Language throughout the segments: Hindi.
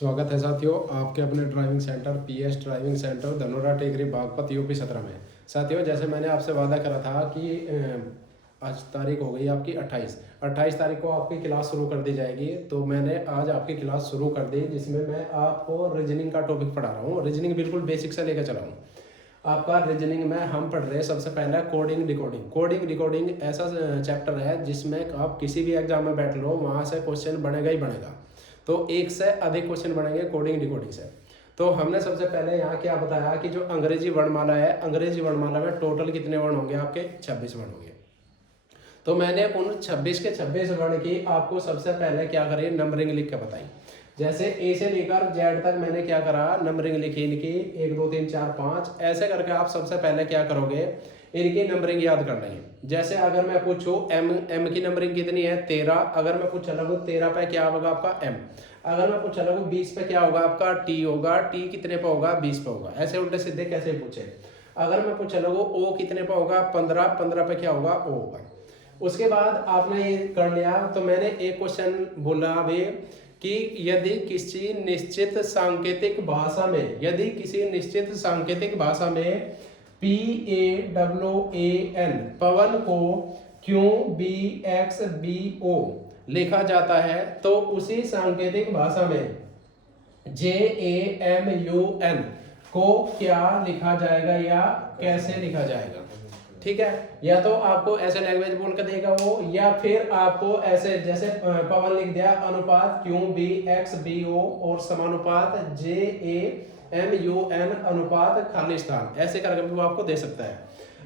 स्वागत है साथियों आपके अपने driving centre PS driving centre Dhanora Tekri Baghpat UP 17 में। साथियों जैसे मैंने आपसे वादा करा था कि आज तारीख हो गई आपकी 28 तारीख को आपकी क्लास शुरू कर दी जाएगी। तो मैंने आज आपकी क्लास शुरू कर दी जिसमें मैं आपको रीजनिंग का टॉपिक पढ़ा रहा हूँ। रीजनिंग बिल्कुल बेसिक से लेकर चला हूँ। आपका रीजनिंग में हम पढ़ रहे हैं सबसे पहले कोडिंग डिकोडिंग ऐसा चैप्टर है जिसमें आप किसी भी एग्जाम में बैठ लो वहाँ से क्वेश्चन बनेगा ही बनेगा। तो एक से अधिक क्वेश्चन बनेंगे कोडिंग डिकोडिंग से। तो हमने सबसे पहले यहाँ क्या बताया कि जो अंग्रेजी वर्णमाला है, अंग्रेजी वर्णमाला में टोटल कितने वर्ण होंगे आपके 26 वर्ण होंगे। तो मैंने उन 26 के 26 वर्ण की आपको सबसे पहले क्या करें नंबरिंग लिख के बताई। जैसे ए से लेकर जेड तक मैंने क्या करा नंबरिंग लिखी इनकी 1 2 3 4 5 ऐसे करके आप सबसे पहले क्या करोगे इनकी नंबरिंग याद करनी है। जैसे अगर मैं पूछूं एम की नंबरिंग कितनी है 13। अगर मैं पूछा लगूँ 13 पे क्या होगा आपका एम। अगर मैं पूछा लगूँ 20 पे क्या होगा आपका टी होगा। टी कितने पे होगा 20 पे होगा। ऐसे उल्टे सीधे कैसे पूछे। अगर मैं पूछा लगूँ ओ कितने पे होगा 15 पे क्या होगा ओ होगा। उसके बाद आपने ये कर लिया। तो मैंने एक क्वेश्चन बोला अभी कि यदि किसी निश्चित सांकेतिक भाषा में PAWAN पवन को QBXBO लिखा जाता है तो उसी सांकेतिक भाषा में JAMUN को क्या लिखा जाएगा या कैसे लिखा जाएगा। ठीक है, या तो आपको ऐसे लैंग्वेज बोल कर देगा वो या फिर आपको ऐसे जैसे पवन लिख दिया अनुपात QBXBO और समानुपात JAMUN अनुपात खाली स्थान ऐसे करके वो आपको दे सकता है।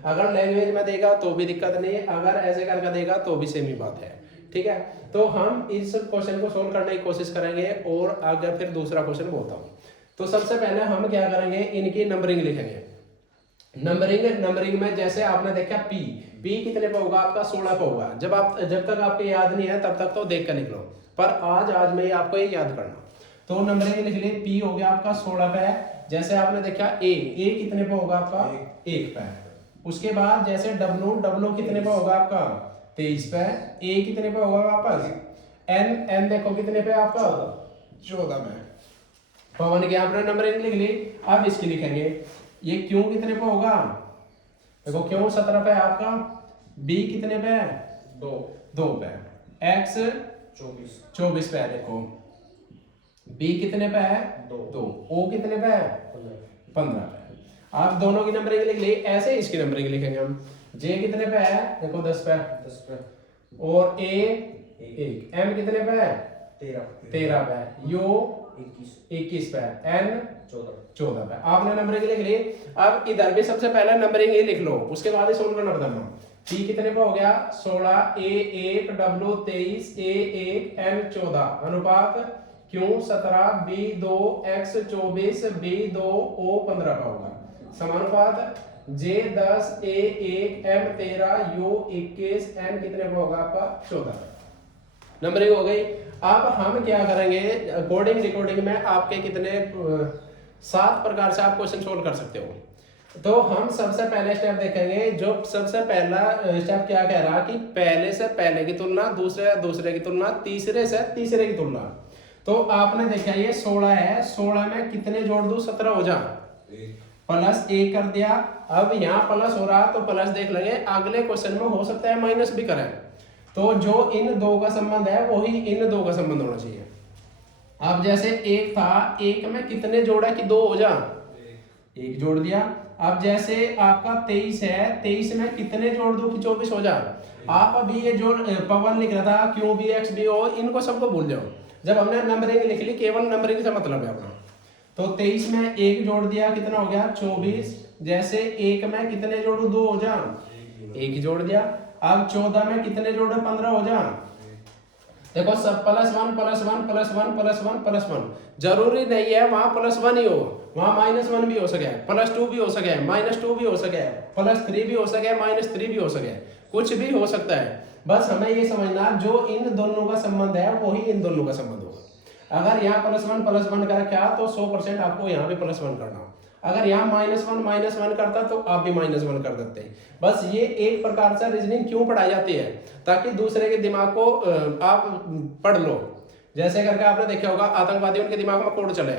अगर लैंग्वेज में देगा तो भी दिक्कत नहीं, अगर ऐसे करके देगा तो भी सेम ही बात है। ठीक है, तो हम इस क्वेश्चन को सोल्व करने की कोशिश करेंगे और आगे फिर दूसरा क्वेश्चन बोलता हूँ। तो सबसे पहले हम क्या करेंगे इनकी नंबरिंग लिखेंगे। नंबरिंग में जैसे आपने देखा पी कितने पे होगा आपका 16 पे होगा। जब तक आपको याद नहीं है तब तक तो देख कर लिख लो, पर आज में आपको ये याद करना। तो नंबरिंग लिख लिए पी हो गया आपका 16 पे। जैसे आपने देखा ए कितने पे होगा आपका 1 पे। उसके बाद जैसे डब्लू कितने पे होगा आपका 23 पे। ए कितने पे होगा वापस एन देखो कितने पे आपका 14 में। पवन की आपने नंबरिंग लिख ली। अब इसकी लिखेंगे ये क्यों कितने पे होगा देखो क्यों 17 पे आपका। बी कितने पे 2 पे। एक्स 24 पे देखो। बी कितने पे है 2। ओ कितने पे है 15 पे। आप दोनों की नंबरिंग लिख ली। ऐसे इसकी नंबरिंग लिखेंगे हम। जे कितने पे है देखो 10 पे और ए 1। एम कितने पे है 13 पे। यो 21 पे। एन 14 पे। आपने नंबरिंग लिख ली। अब इधर भी सबसे पहले नंबरिंग ये लिख लो, उसके बाद ही सोल्व करना बताना। पी कितने पे हो गया 16 ए 1 डब्ल्यू 23 ए 1 एन 14 अनुपात क्यू 17 बी 2 एक्स 24 बी 2 ओ 15 का होगा। समानुपात जे 10 ए 1 एम 13 यू 21 एन कितने पे होगा आपका 14। नंबरिंग हो गई। अब हम क्या करेंगे कोडिंग डिकोडिंग में आपके कितने 7 प्रकार से आप क्वेश्चन सोल्व कर सकते हो। तो हम सबसे पहले स्टेप देखेंगे। जो सबसे पहला स्टेप क्या कह रहा कि पहले से पहले की तुलना, दूसरे की तुलना, तीसरे से तीसरे की तुलना। तो आपने देखा ये 16 है, 16 में कितने जोड़ दूं 17 हो जा प्लस 1 कर दिया। अब यहाँ प्लस हो रहा तो प्लस देख लेंगे, अगले क्वेश्चन में हो सकता है माइनस भी करें। तो जो इन दो का संबंध है वही इन दो का संबंध होना चाहिए। अब जैसे 1 था, 1 में कितने जोड़ा कि 2 हो जा 1 जोड़ दिया। अब जैसे आपका 23 है, 23 में कितने जोड़ दो कि 24 हो जा। आप अभी ये जो पवन लिख रहा था Q B X B O इनको सबको भूल जाओ। जब हमने नंबरिंग लिख ली केवल नंबरिंग से मतलब है अपना। तो 23 में 1 जोड़ दिया कितना हो गया 24। जैसे 1 में कितने जोड़ू 2 हो जा 1 जोड़ दिया। अब 14 में कितने जोड़े 15 हो जा। देखो सब +1 +1 +1 +1 +1 जरूरी नहीं है वहां +1 ही हो, वहां -1 भी हो सके, +2 भी हो सके, -2 भी हो सके, +3 भी हो सके, -3 भी हो सके, कुछ भी हो सकता है। बस हमें ये समझना जो इन दोनों का संबंध है वही इन दोनों का संबंध होगा। अगर यहाँ +1 का रखा तो 100% आपको यहाँ भी +1 करना। अगर यहाँ -1 करता तो आप भी -1 कर देते हैं। बस ये एक प्रकार से रीजनिंग क्यों पढ़ाई जाती है ताकि दूसरे के दिमाग को आप पढ़ लो। जैसे करके आपने देखा होगा आतंकवादियों के दिमाग में कोड चले,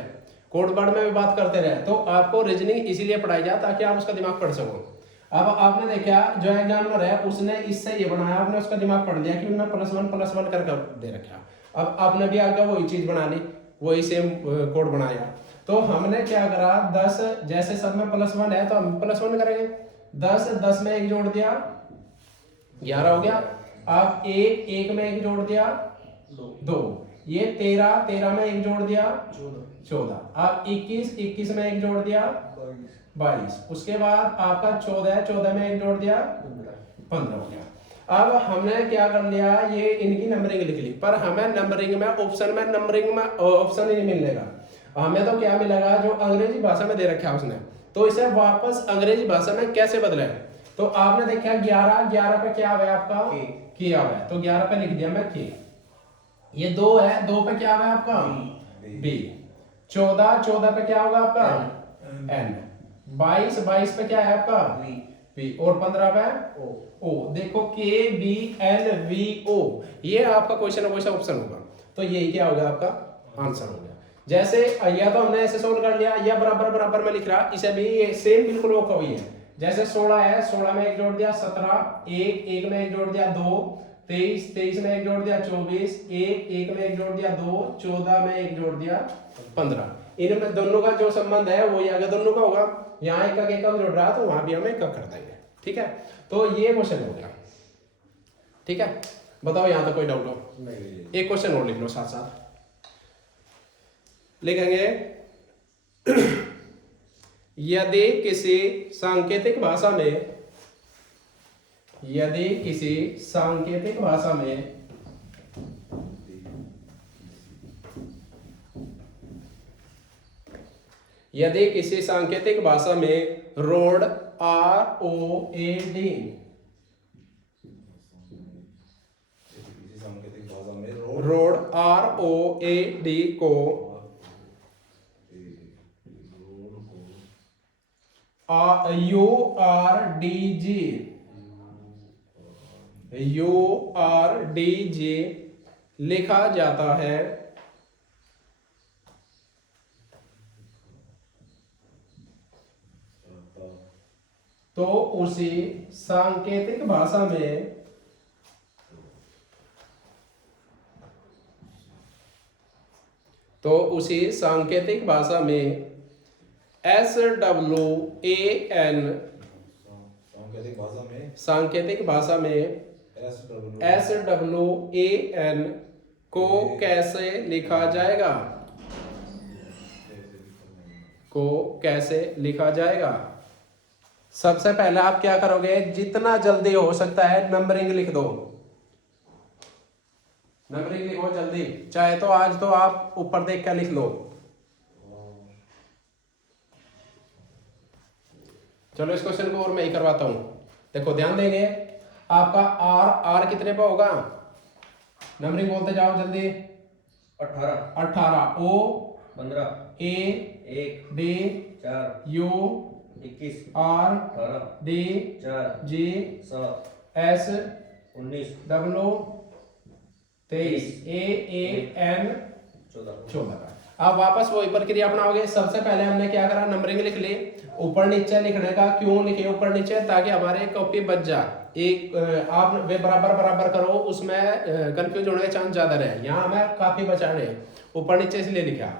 कोड वर्ड में भी बात करते रहे, तो आपको रीजनिंग इसीलिए पढ़ाई जाए ताकि आप उसका दिमाग पढ़ सको। अब आपने देखा जो एग्जामिनर है उसने इससे ये बनाया, आपने उसका दिमाग पढ़ लिया कि उन्होंने +1 करके दे रखा, अब आपने भी आगे वही चीज बना ली, वही सेम कोड बनाया। तो हमने क्या करा, 10 जैसे सब में +1 है तो हम +1 करेंगे, 10 में 1 जोड़ दिया 11 हो गया। अब 1 में 1 जोड़ दिया 2, ये 13 में 1 जोड़ दिया 14। अब 21 में 1 जोड़ दिया 22। उसके बाद आपका 14 में 1 जोड़ दिया 15 हो गया। अब हमने क्या कर लिया, ये इनकी नंबरिंग लिख ली, पर हमें नंबरिंग में ऑप्शन ही नहीं मिलेगा। हमें तो क्या मिलेगा, जो अंग्रेजी भाषा में दे रखा है उसने, तो इसे वापस अंग्रेजी भाषा में कैसे बदले। तो आपने देखा 11 पे क्या हुआ आपका किया हुआ है, तो 11 पे लिख दिया मैं के। ये 2 है, 2 पे क्या हुआ आपका बी। 14 पे क्या होगा आपका एन। 22 पे क्या है आपका पी। और 15 पे ओ। देखो के बी एन वी ओ, ये आपका क्वेश्चन ऑप्शन होगा, तो यही क्या होगा आपका आंसर हो गया। जैसे या तो हमने ऐसे सोल्व कर लिया, या बराबर में लिख रहा, इसे भी सेम बिल्कुल वो कवि है। जैसे 16 है, 16 में 1 जोड़ दिया 17, 1 में 1 जोड़ दिया 2, 23 में 1 जोड़ दिया 24, 1 में 1 जोड़ दिया 2, 14 में 1 जोड़ दिया 15। इनमें दोनों का जो संबंध है वो आगे दोनों का होगा, यहाँ एक जोड़ रहा तो वहां भी हम एक कर देंगे। ठीक है, तो ये क्वेश्चन हो गया। ठीक है, बताओ यहाँ तो कोई डाउट हो? नहीं। एक क्वेश्चन और लिख लो साथ साथ, लिखेंगे यदि किसी सांकेतिक भाषा में यदि किसी सांकेतिक भाषा में रोड ROAD को URDG लिखा जाता है, तो उसी सांकेतिक भाषा में सांकेतिक भाषा में SWAN को कैसे लिखा जाएगा? सबसे पहले आप क्या करोगे, जितना जल्दी हो सकता है नंबरिंग लिख दो, नंबरिंग लिखो जल्दी, चाहे तो आज तो आप ऊपर देख कर लिख लो। चलो इस क्वेश्चन को और मैं ही करवाता हूं, देखो ध्यान देंगे। आपका आर कितने पे होगा, नंबरिंग बोलते जाओ जल्दी। 18 O 15 A 1 D 4 U 21 R 18 D 4 G 7 S 19 W 23 A N 14। अब वापस वही प्रक्रिया अपनाओगे। सबसे पहले हमने क्या करा, नंबरिंग लिख ली। ऊपर नीचे लिखने का क्यों लिखे ऊपर नीचे, ताकि हमारे कॉपी बच जाए। एक आप वे बराबर करो, उसमें कंफ्यूज होने के चांस ज्यादा रहे। यहाँ हमें काफी बचा रहे, ऊपर नीचे इसलिए लिखा।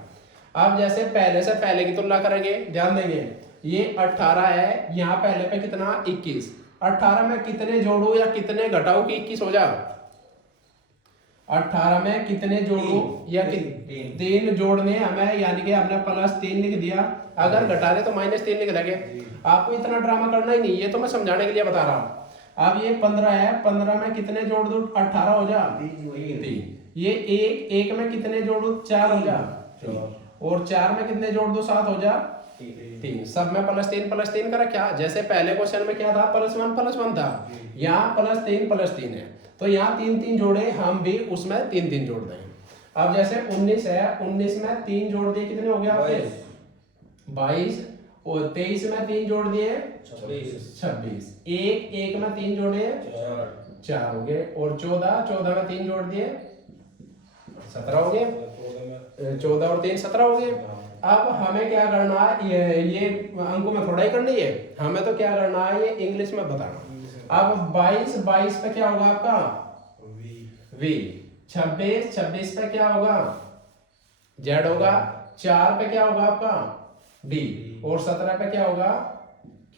अब जैसे पहले से पहले की तुलना करेंगे, ध्यान देंगे। ये 18 है, यहाँ पहले पे कितना 21। 18 में कितने जोड़ू या कितने घटाऊ कि 21 हो जाए? 18 में कितने जोड़ू या 3 जोड़ने हमें, यानी कि हमने +3 लिख दिया। अगर घटा रहे तो -3 लिख देंगे। आपको इतना ड्रामा करना ही नहीं, ये तो मैं समझाने के लिए बता रहा हूँ। अब ये 15 है, 15 में कितने जोड़ दूं? 18 हो जा 3। ये 1 में कितने जोड़ू? 4 हो जा, और 4 में कितने जोड़ दो? 7 हो जा 3। सब में +3 का रखा। जैसे पहले क्वेश्चन में क्या था, +1 था, यहाँ +3 है, तो यहाँ 3 जोड़े, हम भी उसमें 3 जोड़ देंगे। अब जैसे 19 है, 19 में 3 जोड़ दिए, कितने हो गए आपके? 22। और 23 में 3 जोड़ दिए 26। 1 में 3 जोड़े 4 हो गए। और 14 में 3 जोड़ दिए 17 हो गए, 14 और 3 17 हो गए। अब हमें क्या करना है, ये अंकों में थोड़ा ही करनी है, हमें तो क्या करना है, ये इंग्लिश में बताना। अब 22 पे क्या होगा आपका V, 26 पे क्या होगा Z होगा, 4 पे क्या होगा आपका D, और 17 पे क्या होगा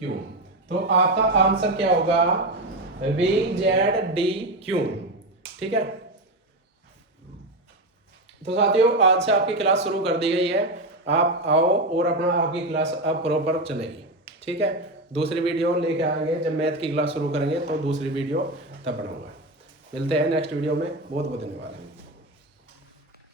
Q। तो आपका आंसर क्या होगा VZDQ। ठीक है, तो साथियों आज से आपकी क्लास शुरू कर दी गई है, आप आओ और अपना आपकी क्लास अब प्रॉपर चलेगी। ठीक है, दूसरी वीडियो लेके आएंगे, जब मैथ की क्लास शुरू करेंगे तो दूसरी वीडियो तब बनाऊंगा। मिलते हैं नेक्स्ट वीडियो में, बहुत बहुत धन्यवाद।